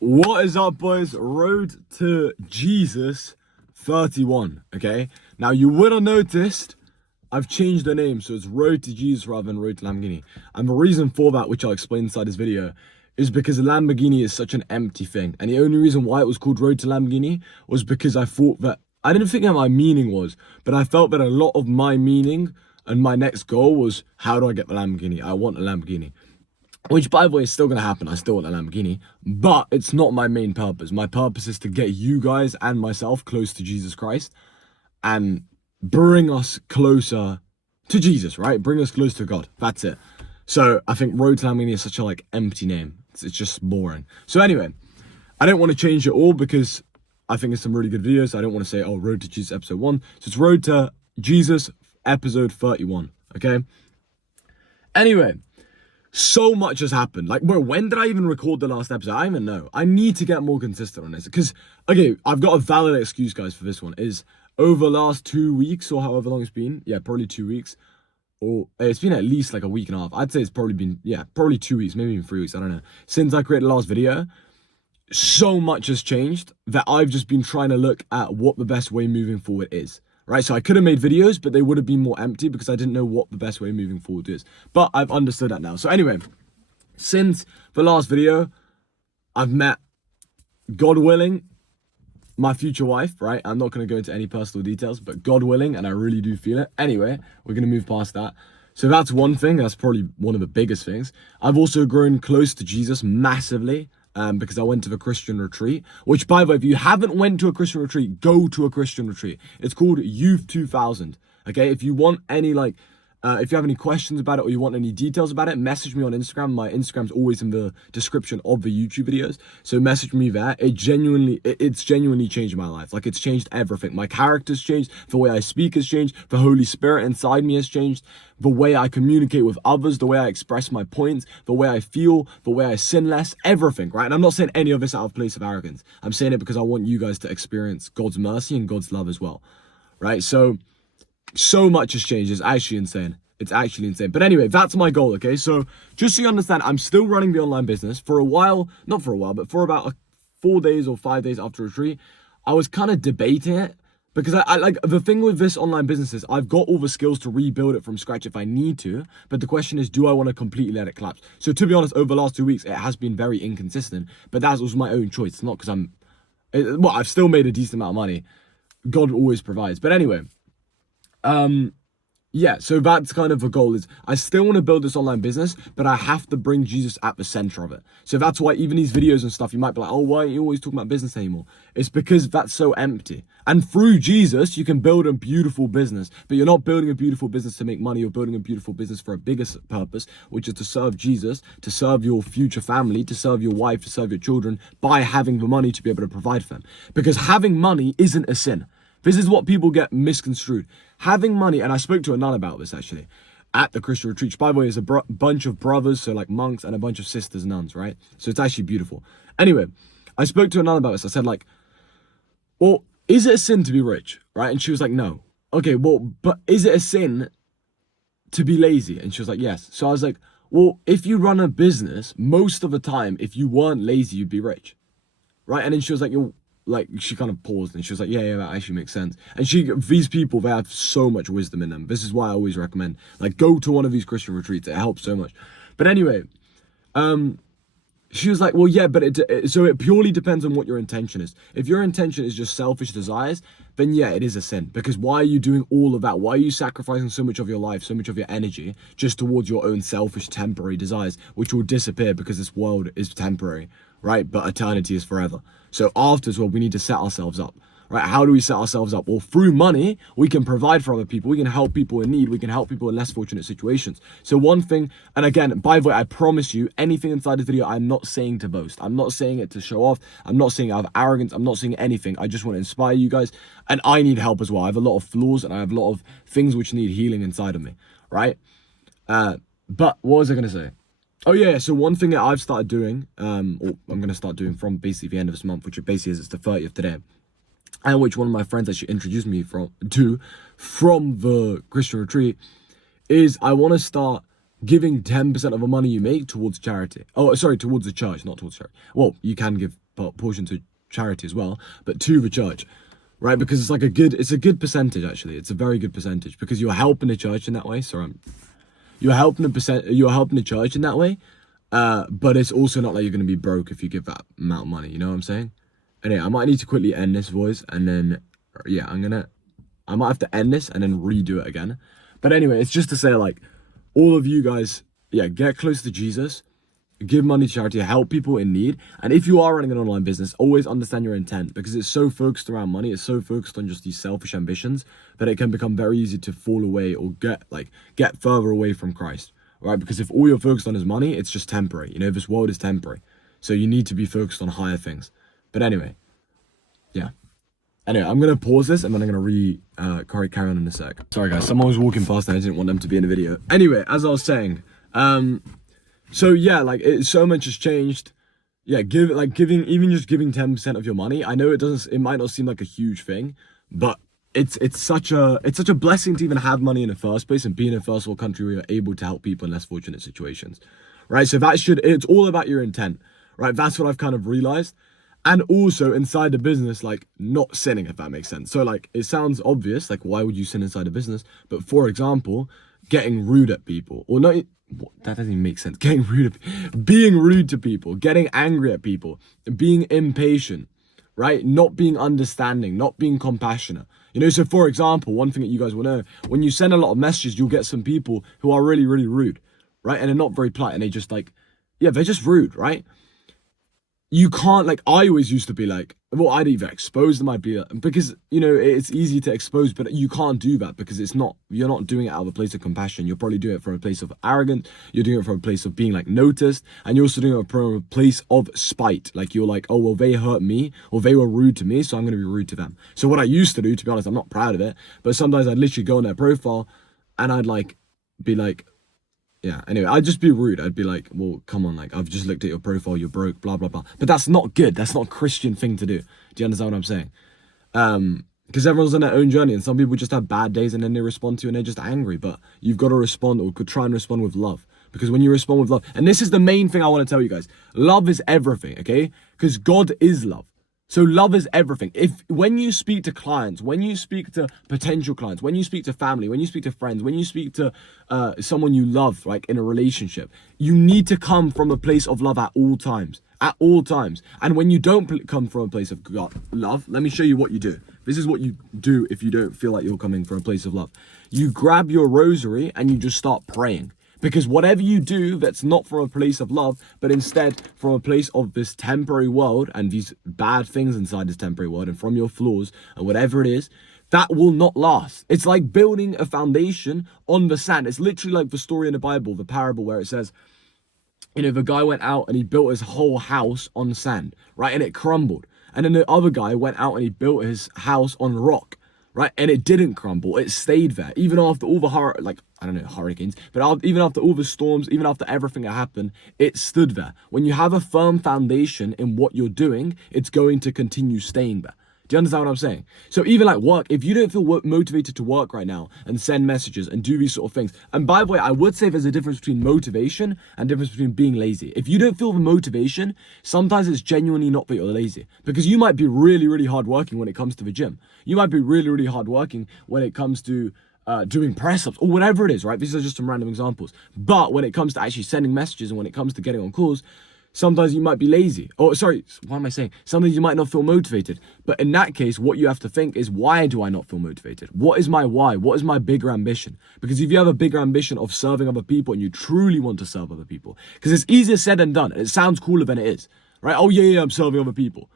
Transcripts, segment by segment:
What is up, boys? Road to Jesus 31, okay? Now, you would have noticed I've changed the name, so it's Road to Jesus rather than Road to Lamborghini. And the reason for that, which I'll explain inside this video, is because Lamborghini is such an empty thing. And the only reason why it was called Road to Lamborghini was because I thought that, I didn't think that my meaning was, but I felt that a lot of my meaning and my next goal was, how do I get the Lamborghini? I want a Lamborghini. Which, by the way, is still going to happen. I still want a Lamborghini. But it's not my main purpose. My purpose is to get you guys and myself close to Jesus Christ and bring us closer to Jesus, right? Bring us close to God. That's it. So I think Road to Lamborghini is such a empty name. It's just boring. So anyway, I don't want to change it all because I think it's some really good videos. I don't want to say, oh, Road to Jesus episode 1. So it's Road to Jesus episode 31. Okay? Anyway. So much has happened. Bro, when did I even record the last episode? I don't even know. I need to get more consistent on this. Because, okay, I've got a valid excuse, guys, for this one. Is over the last 2 weeks, or however long it's been. Yeah, probably 2 weeks. Or it's been at least a week and a half. I'd say it's probably been, probably 2 weeks, maybe even 3 weeks. I don't know. Since I created the last video, so much has changed that I've just been trying to look at what the best way moving forward is. Right, so I could have made videos, but they would have been more empty because I didn't know what the best way moving forward is. But I've understood that now. So anyway, since the last video, I've met, God willing, my future wife, right? I'm not going to go into any personal details, but God willing, and I really do feel it. Anyway, we're going to move past that. So that's one thing. That's probably one of the biggest things. I've also grown close to Jesus massively. Because I went to the Christian retreat, which, by the way, if you haven't went to a Christian retreat, go to a Christian retreat. It's called Youth 2000. Okay, if you want any if you have any questions about it or you want any details about it, message me on Instagram. My Instagram's always in the description of the YouTube videos, so message me there. It's genuinely changed my life. It's changed everything. My character's changed, the way I speak has changed, the Holy Spirit inside me has changed, the way I communicate with others, the way I express my points, the way I feel, the way I sin less, everything, right? And I'm not saying any of this out of place of arrogance. I'm saying it because I want you guys to experience God's mercy and God's love as well, right? So much has changed. It's actually insane. It's actually insane. But anyway, that's my goal, okay? So just so you understand, I'm still running the online business. For a while, not for a while, but for about 4 days or 5 days after retreat, I was kind of debating it because I like the thing with this online business is I've got all the skills to rebuild it from scratch if I need to. But the question is, do I want to completely let it collapse? So to be honest, over the last 2 weeks, it has been very inconsistent, but that was my own choice. It's not because I've still made a decent amount of money. God always provides. But anyway, yeah, so that's kind of the goal is I still want to build this online business, but I have to bring Jesus at the center of it. So that's why even these videos and stuff, you might be like, oh, why aren't you always talking about business anymore? It's because that's so empty. And through Jesus, you can build a beautiful business, but you're not building a beautiful business to make money. You're building a beautiful business for a bigger purpose, which is to serve Jesus, to serve your future family, to serve your wife, to serve your children by having the money to be able to provide for them. Because having money isn't a sin. This is what people get misconstrued. Having money, and I spoke to a nun about this actually, at the Christian retreat. By the way, it's a bunch of brothers, so monks, and a bunch of sisters, nuns, right? So it's actually beautiful. Anyway, I spoke to a nun about this. I said well, is it a sin to be rich, right? And she was like, no. Okay, well, but is it a sin to be lazy? And she was like, yes. So I was like, well, if you run a business, most of the time, if you weren't lazy, you'd be rich, right? And then she was like, she kind of paused and she was like, yeah, that actually makes sense. And these people, they have so much wisdom in them. This is why I always recommend, go to one of these Christian retreats. It helps so much. But anyway, she was like, well, yeah, but so it purely depends on what your intention is. If your intention is just selfish desires, then yeah, it is a sin. Because why are you doing all of that? Why are you sacrificing so much of your life, so much of your energy, just towards your own selfish, temporary desires, which will disappear because this world is temporary, right? But eternity is forever. So afterwards, well, we need to set ourselves up, right? How do we set ourselves up? Well, through money, we can provide for other people. We can help people in need. We can help people in less fortunate situations. So one thing, and again, by the way, I promise you, anything inside this video, I'm not saying to boast. I'm not saying it to show off. I'm not saying out of arrogance. I'm not saying anything. I just want to inspire you guys. And I need help as well. I have a lot of flaws and I have a lot of things which need healing inside of me, right? But what was I going to say? Oh yeah, so one thing that I've started doing, or I'm going to start doing from basically the end of this month, which it basically is, it's the 30th today, and which one of my friends actually introduced me from the Christian retreat, is I want to start giving 10% of the money you make towards charity. Oh, sorry, towards the church, not towards charity. Well, you can give portion to charity as well, but to the church, right? Because it's like it's a good percentage actually. It's a very good percentage because you're helping the church in that way. You're helping the church in that way. But it's also not like you're going to be broke if you give that amount of money. You know what I'm saying? Anyway, I might need to quickly end this voice and then, yeah, I might have to end this and then redo it again. But anyway, it's just to say, like, all of you guys, yeah, get close to Jesus, give money to charity, help people in need. And if you are running an online business, always understand your intent, because it's so focused around money. It's so focused on just these selfish ambitions that it can become very easy to fall away or get further away from Christ, right? Because if all you're focused on is money, it's just temporary. You know, this world is temporary. So you need to be focused on higher things. But anyway, yeah. Anyway, I'm going to pause this and then I'm going to carry on in a sec. Sorry guys, someone was walking past and I didn't want them to be in the video. Anyway, as I was saying, so yeah, like so much has changed. Yeah, giving 10% of your money. I know it might not seem like a huge thing, but it's such a blessing to even have money in the first place and be in a first world country where you're able to help people in less fortunate situations, right? So it's all about your intent, right? That's what I've kind of realized. And also inside the business, like not sinning, if that makes sense. So like, it sounds obvious, like why would you sin inside a business? But for example, getting rude at people, or not, that doesn't even make sense. Being rude to people, getting angry at people, being impatient, right? Not being understanding, not being compassionate. You know, so for example, one thing that you guys will know, when you send a lot of messages, you'll get some people who are really, really rude, right? And they're not very polite and they just like, yeah, they're just rude, right? You can't, like, I always used to be like, well, I'd either expose them, because, you know, it's easy to expose, but you can't do that because you're not doing it out of a place of compassion. You're probably doing it from a place of arrogance. You're doing it from a place of being, like, noticed. And you're also doing it from a place of spite. Like, you're like, oh, well, they hurt me or they were rude to me, so I'm going to be rude to them. So what I used to do, to be honest, I'm not proud of it, but sometimes I'd literally go on their profile and I'd, like, be like, yeah, anyway, I'd just be rude. I'd be like, well, come on, like, I've just looked at your profile, you're broke, blah, blah, blah. But that's not good. That's not a Christian thing to do. Do you understand what I'm saying? Because everyone's on their own journey, and some people just have bad days and then they respond to you and they're just angry. But you've got to respond, or could try and respond with love. Because when you respond with love, and this is the main thing I want to tell you guys, love is everything, okay? Because God is love. So love is everything. When you speak to clients, when you speak to potential clients, when you speak to family, when you speak to friends, when you speak to someone you love, like in a relationship, you need to come from a place of love at all times. At all times. And when you don't come from a place of love, let me show you what you do. This is what you do if you don't feel like you're coming from a place of love. You grab your rosary and you just start praying. Because whatever you do that's not from a place of love, but instead from a place of this temporary world and these bad things inside this temporary world and from your flaws and whatever it is, that will not last. It's like building a foundation on the sand. It's literally like the story in the Bible, the parable where it says, you know, the guy went out and he built his whole house on sand, right? And it crumbled. And then the other guy went out and he built his house on rock, right? And it didn't crumble. It stayed there. Even after all the hurricanes, but even after all the storms, even after everything that happened, it stood there. When you have a firm foundation in what you're doing, it's going to continue staying there. Do you understand what I'm saying? So even like work, if you don't feel motivated to work right now and send messages and do these sort of things, and by the way, I would say there's a difference between motivation and difference between being lazy. If you don't feel the motivation, sometimes it's genuinely not that you're lazy, because you might be really, really hardworking when it comes to the gym. You might be really, really hardworking when it comes to doing press-ups or whatever it is, right? These are just some random examples. But when it comes to actually sending messages and when it comes to getting on calls, sometimes you might be lazy. Oh, sorry, what am I saying? Sometimes you might not feel motivated. But in that case, what you have to think is, why do I not feel motivated? What is my why? What is my bigger ambition? Because if you have a bigger ambition of serving other people and you truly want to serve other people, because it's easier said than done. And it sounds cooler than it is, right? Oh, yeah, I'm serving other people.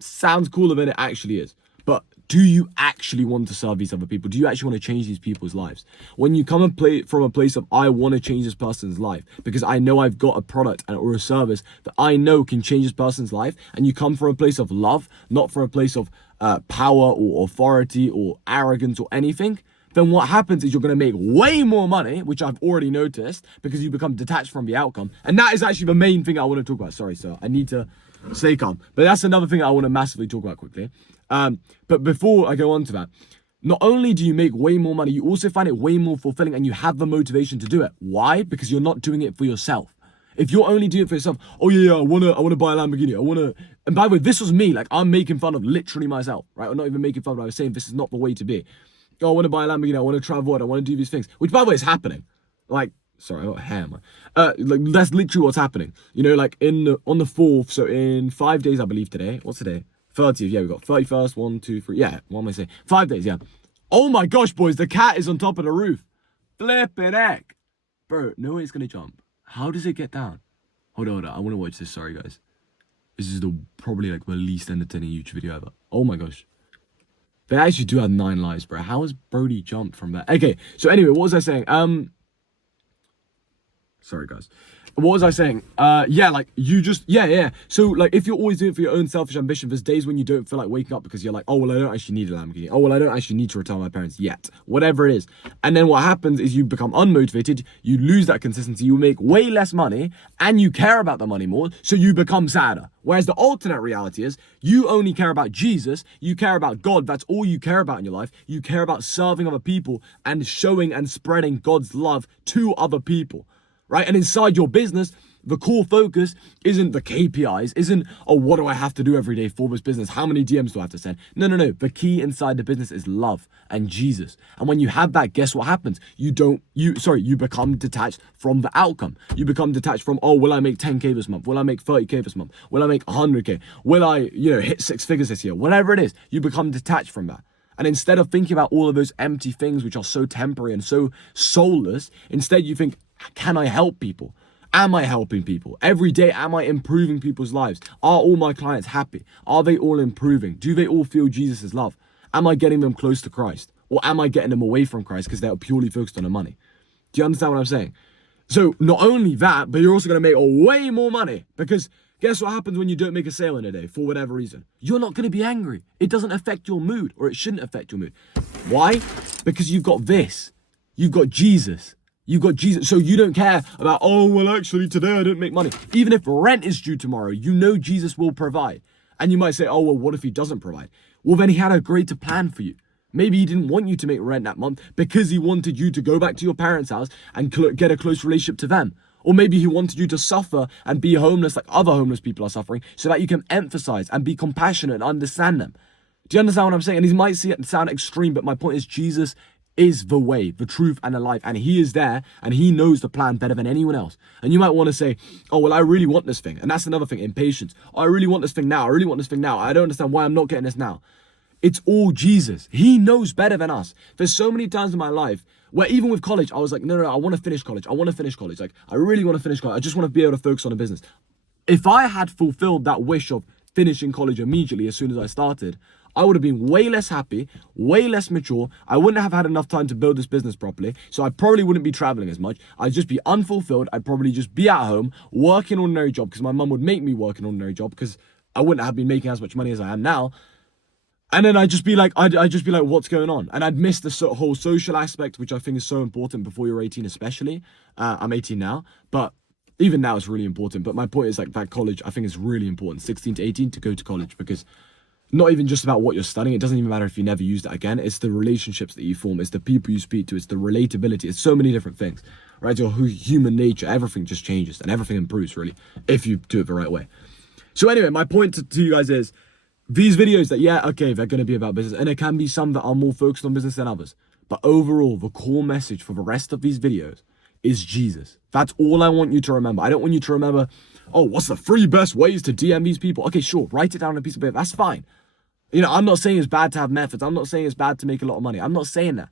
Sounds cooler than it actually is. But do you actually want to serve these other people? Do you actually want to change these people's lives? When you come and play from a place of, I want to change this person's life because I know I've got a product or a service that I know can change this person's life, and you come from a place of love, not from a place of power or authority or arrogance or anything, then what happens is you're going to make way more money, which I've already noticed, because you become detached from the outcome. And that is actually the main thing I want to talk about. Sorry, sir. I need to stay calm. But that's another thing I want to massively talk about quickly. But before I go on to that, not only do you make way more money, you also find it way more fulfilling and you have the motivation to do it. Why? Because you're not doing it for yourself. If you're only doing it for yourself, oh yeah, I wanna buy a Lamborghini, I wanna And by the way, this was me. Like, I'm making fun of literally myself, right? I'm not even making fun of it. I was saying this is not the way to be. Oh, I want to buy a Lamborghini. I want to travel. I want to do these things. Which, by the way, is happening. Like, sorry, I got a hair, man. Like, that's literally what's happening. You know, like, on the 4th, so in 5 days, I believe today. What's today? 30th, yeah, we got 31st, 1, 2, 3. Yeah, what am I saying? 5 days, yeah. Oh my gosh, boys, the cat is on top of the roof. Flippin' heck. Bro, no way it's gonna jump. How does it get down? Hold on. I want to watch this. Sorry, guys. This is probably like the least entertaining YouTube video ever. Oh my gosh. They actually do have 9 lives, bro. How has Brody jumped from that? Okay, so anyway, what was I saying? Sorry, guys. What was I saying? Yeah, like, you just, yeah. So, like, if you're always doing it for your own selfish ambition, there's days when you don't feel like waking up because you're like, oh, well, I don't actually need a Lamborghini. Oh, well, I don't actually need to retire my parents yet. Whatever it is. And then what happens is you become unmotivated, you lose that consistency, you make way less money, and you care about the money more, so you become sadder. Whereas the alternate reality is, you only care about Jesus, you care about God, that's all you care about in your life. You care about serving other people and showing and spreading God's love to other people. Right? And inside your business, the core focus isn't the KPIs, isn't, oh, what do I have to do every day for this business? How many DMs do I have to send? No. The key inside the business is love and Jesus. And when you have that, guess what happens? You become detached from the outcome. You become detached from, oh, will I make 10K this month? Will I make 30K this month? Will I make 100K? Will I, hit 6 figures this year? Whatever it is, you become detached from that. And instead of thinking about all of those empty things which are so temporary and so soulless, instead you think, can I help people? Am I helping people? Every day, am I improving people's lives? Are all my clients happy? Are they all improving? Do they all feel Jesus' love? Am I getting them close to Christ? Or am I getting them away from Christ because they're purely focused on the money? Do you understand what I'm saying? So not only that, but you're also going to make way more money, because guess what happens when you don't make a sale in a day for whatever reason? You're not going to be angry. It doesn't affect your mood, or it shouldn't affect your mood. Why? Because you've got this. You've got Jesus. You've got Jesus. So you don't care about, oh, well, actually, today I didn't make money. Even if rent is due tomorrow, you know Jesus will provide. And you might say, oh, well, what if he doesn't provide? Well, then he had a greater plan for you. Maybe he didn't want you to make rent that month because he wanted you to go back to your parents' house and get a close relationship to them. Or maybe he wanted you to suffer and be homeless like other homeless people are suffering, so that you can emphasize and be compassionate and understand them. Do you understand what I'm saying? And these might sound extreme, but my point is Jesus is the way, the truth, and the life. And he is there, and he knows the plan better than anyone else. And you might want to say, oh, well, I really want this thing. And that's another thing, impatience. Oh, I really want this thing now. I really want this thing now. I don't understand why I'm not getting this now. It's all Jesus. He knows better than us. There's so many times in my life where even with college, I was like, no, I want to finish college. I want to finish college. Like, I really want to finish college. I just want to be able to focus on the business. If I had fulfilled that wish of finishing college immediately as soon as I started, I would have been way less happy, way less mature. I wouldn't have had enough time to build this business properly. So I probably wouldn't be traveling as much. I'd just be unfulfilled. I'd probably just be at home, working an ordinary job, because my mum would make me work an ordinary job because I wouldn't have been making as much money as I am now. And then I'd just be like, what's going on? And I'd miss the whole social aspect, which I think is so important before you're 18, especially. I'm 18 now, but even now it's really important. But my point is, like, that college, I think, is really important, 16 to 18, to go to college, because not even just about what you're studying. It doesn't even matter if you never use that again. It's the relationships that you form. It's the people you speak to. It's the relatability. It's so many different things, right? Your human nature, everything just changes and everything improves, really, if you do it the right way. So anyway, my point to you guys is, these videos that, yeah, okay, they're going to be about business, and there can be some that are more focused on business than others. But overall, the core message for the rest of these videos is Jesus. That's all I want you to remember. I don't want you to remember, oh, what's the 3 best ways to DM these people? Okay, sure, write it down on a piece of paper. That's fine. I'm not saying it's bad to have methods. I'm not saying it's bad to make a lot of money. I'm not saying that.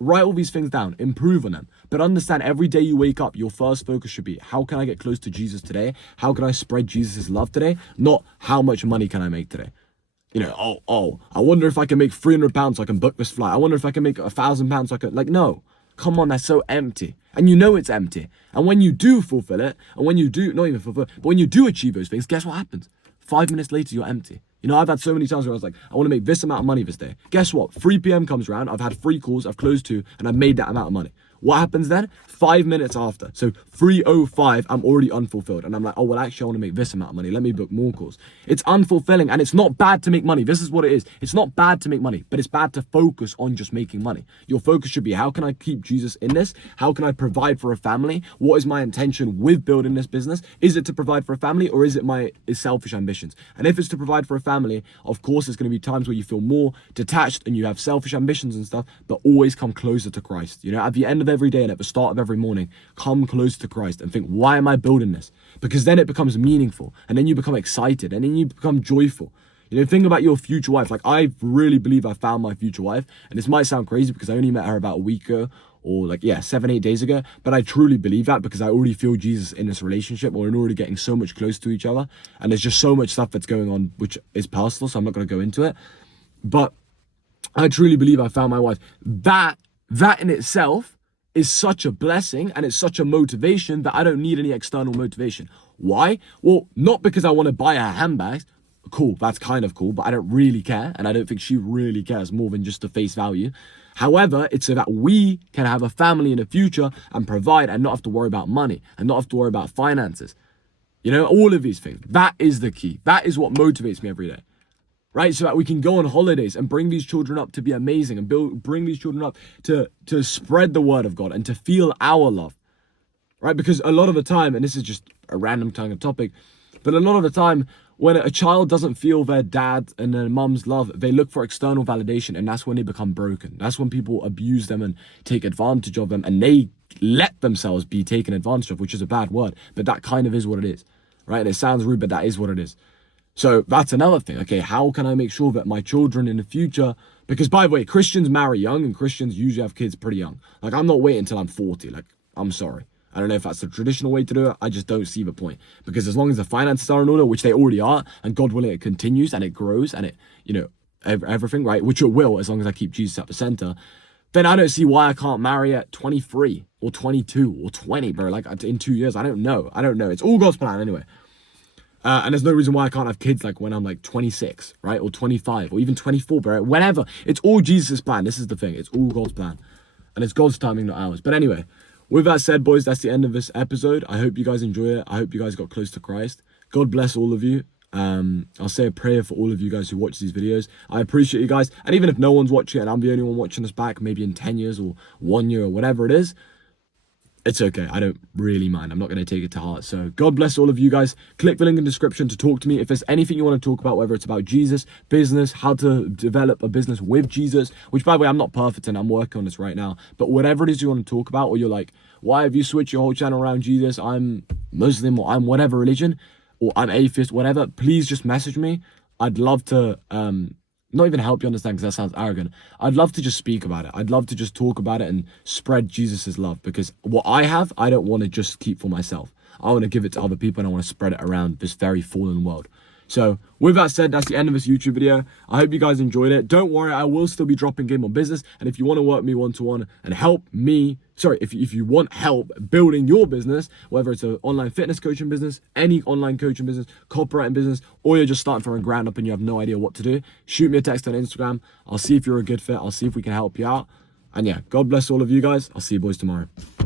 Write all these things down, improve on them. But understand, every day you wake up, your first focus should be, how can I get close to Jesus today? How can I spread Jesus' love today? Not how much money can I make today? I wonder if I can make £300 so I can book this flight. I wonder if I can make £1,000 so I can, no, come on, that's so empty. And you know it's empty. And when you do fulfill it, and when you do, not even fulfill, but when you do achieve those things, guess what happens? 5 minutes later, you're empty. I've had so many times where I was like, I want to make this amount of money this day. Guess what? 3 p.m. comes around, I've had 3 calls, I've closed 2, and I've made that amount of money. What happens then? 5 minutes after, so 3:05, I'm already unfulfilled, and I'm like, oh well, actually I want to make this amount of money, let me book more calls. It's unfulfilling, and it's not bad to make money. This is what it is. It's not bad to make money, but it's bad to focus on just making money. Your focus should be, how can I keep Jesus in this? How can I provide for a family? What is my intention with building this business? Is it to provide for a family, or is it my selfish ambitions? And if it's to provide for a family, of course there's going to be times where you feel more detached and you have selfish ambitions and stuff, but always come closer to Christ. You know, at the end of every day and at the start of every morning, come close to Christ and think, why am I building this? Because then it becomes meaningful, and then you become excited, and then you become joyful. You know, think about your future wife. Like, I really believe I found my future wife, and this might sound crazy because I only met her about a week ago, or 7-8 days ago, but I truly believe that because I already feel Jesus in this relationship. We're already getting so much closer to each other, and there's just so much stuff that's going on which is personal, so I'm not going to go into it. But I truly believe I found my wife. That in itself is such a blessing, and it's such a motivation that I don't need any external motivation. Why? Well, not because I want to buy her handbags. Cool, that's kind of cool, but I don't really care, and I don't think she really cares more than just the face value. However, it's so that we can have a family in the future and provide, and not have to worry about money, and not have to worry about finances. You know, all of these things. That is the key. That is what motivates me every day. Right? So that we can go on holidays and bring these children up to be amazing, and bring these children up to spread the word of God and to feel our love. Right? Because a lot of the time, and this is just a random kind of topic, but a lot of the time, when a child doesn't feel their dad and their mum's love, they look for external validation, and that's when they become broken. That's when people abuse them and take advantage of them, and they let themselves be taken advantage of, which is a bad word, but that kind of is what it is, right? And it sounds rude, but that is what it is. So that's another thing. Okay, how can I make sure that my children in the future, because by the way, Christians marry young, and Christians usually have kids pretty young. Like, I'm not waiting until I'm 40. Like, I'm sorry. I don't know if that's the traditional way to do it. I just don't see the point. Because as long as the finances are in order, which they already are, and God willing, it continues and it grows and it, you know, everything, right? Which it will, as long as I keep Jesus at the center. Then I don't see why I can't marry at 23 or 22 or 20, bro. Like, in 2 years, I don't know. It's all God's plan anyway. And there's no reason why I can't have kids like when I'm like 26, right? Or 25 or even 24, bro. Whenever. It's all Jesus' plan. This is the thing. It's all God's plan. And it's God's timing, not ours. But anyway, with that said, boys, that's the end of this episode. I hope you guys enjoy it. I hope you guys got close to Christ. God bless all of you. I'll say a prayer for all of you guys who watch these videos. I appreciate you guys. And even if no one's watching it and I'm the only one watching this back, maybe in 10 years or 1 year or whatever it is, it's okay. I don't really mind. I'm not going to take it to heart. So God bless all of you guys. Click the link in the description to talk to me. If there's anything you want to talk about, whether it's about Jesus, business, how to develop a business with Jesus, which by the way, I'm not perfect and I'm working on this right now. But whatever it is you want to talk about, or you're like, why have you switched your whole channel around Jesus? I'm Muslim, or I'm whatever religion, or I'm atheist, whatever. Please just message me. I'd love to not even help you understand, because that sounds arrogant. I'd love to just speak about it. I'd love to just talk about it and spread Jesus's love, because what I have, I don't want to just keep for myself. I want to give it to other people, and I want to spread it around this very fallen world. So with that said, that's the end of this YouTube video. I hope you guys enjoyed it. Don't worry, I will still be dropping Game on Business. And if you want to work me one-to-one and help me, if you want help building your business, whether it's an online fitness coaching business, any online coaching business, copywriting business, or you're just starting from the ground up and you have no idea what to do, shoot me a text on Instagram. I'll see if you're a good fit. I'll see if we can help you out. And yeah, God bless all of you guys. I'll see you boys tomorrow.